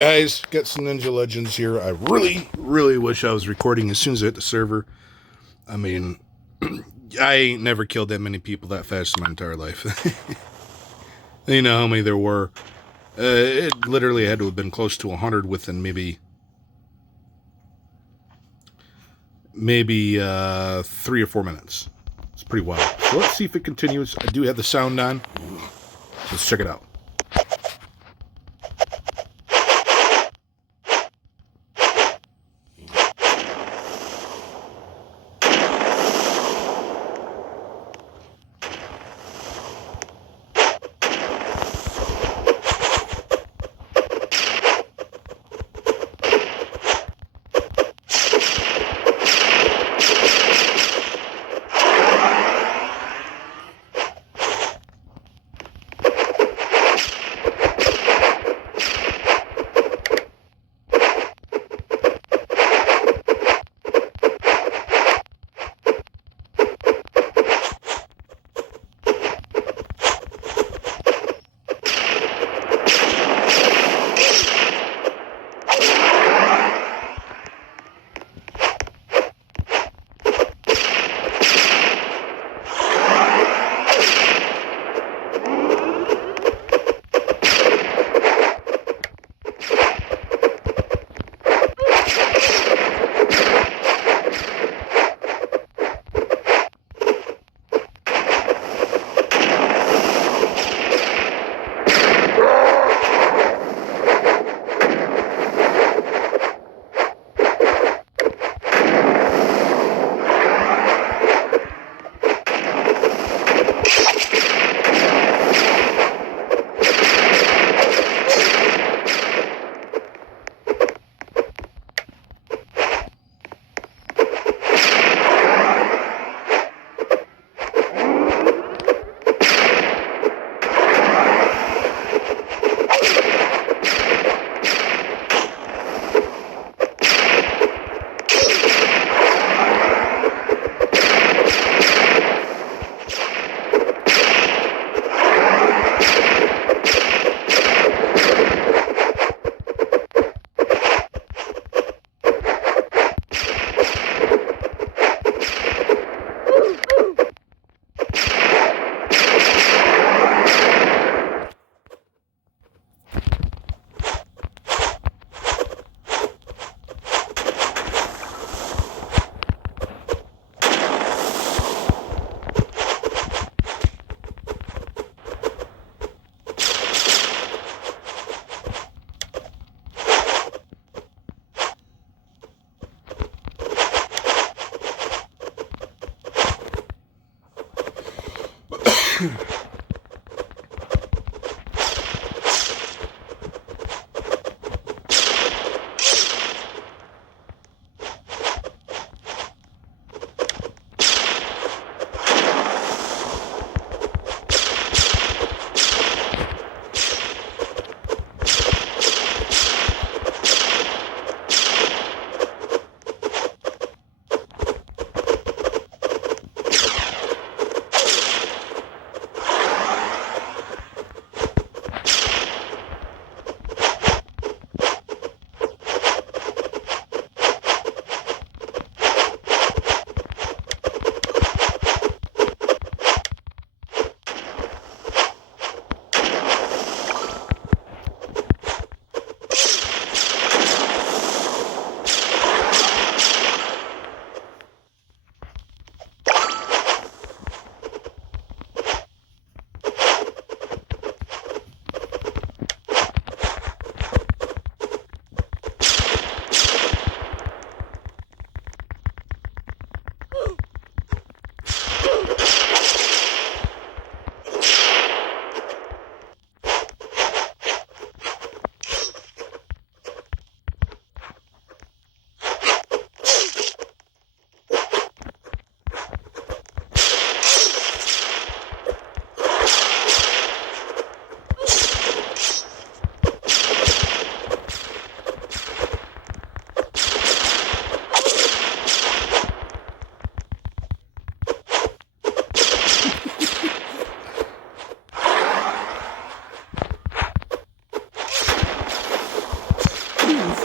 Guys, got some Ninja Legends here. I really, really wish I was recording as soon as I hit the server. I mean, I ain't never killed that many people that fast in my entire life. You know how many there were. It literally had to have been close to 100 within maybe 3 or 4 minutes. It's pretty wild. So let's see if it continues. I do have the sound on. Let's check it out.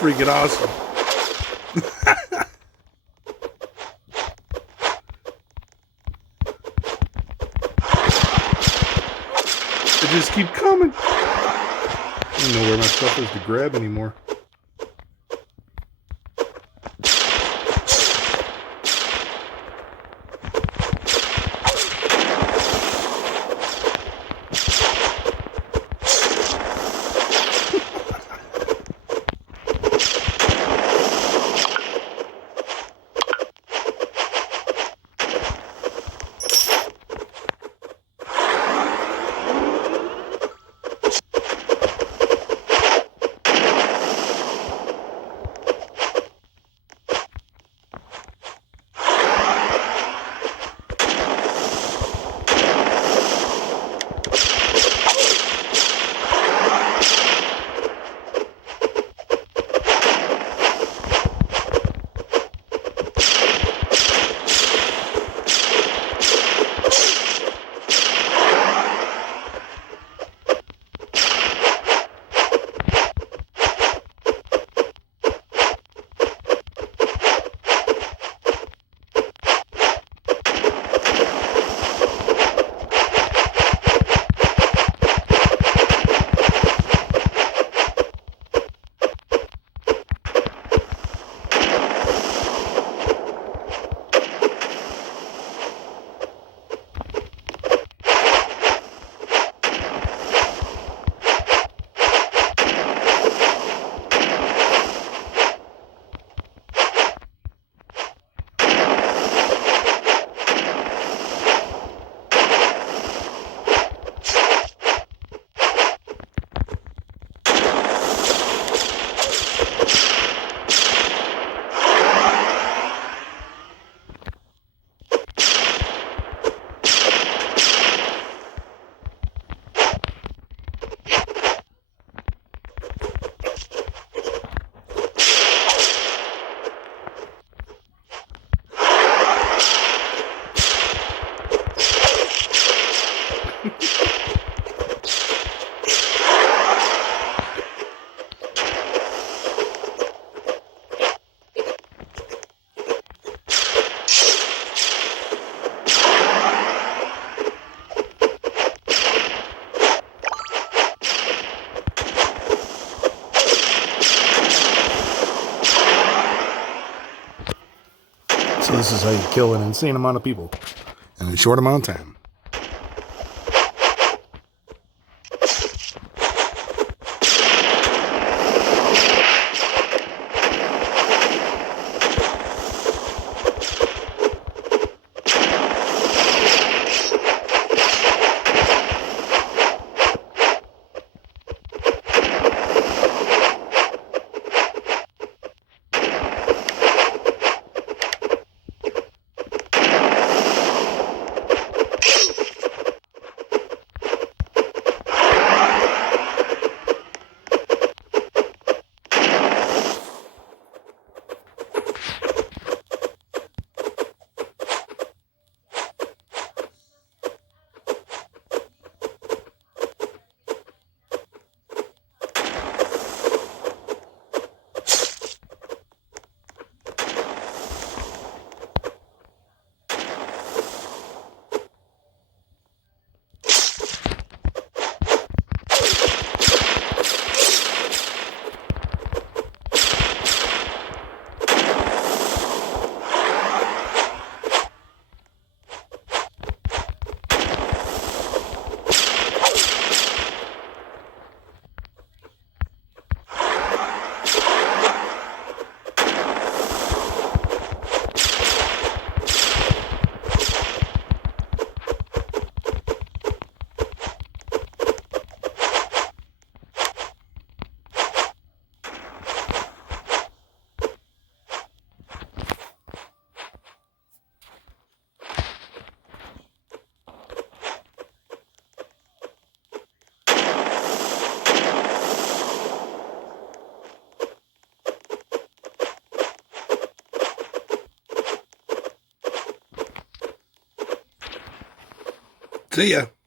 freaking awesome. They just keep coming. I don't know where my stuff is to grab anymore. So this is how you kill an insane amount of people in a short amount of time. See ya.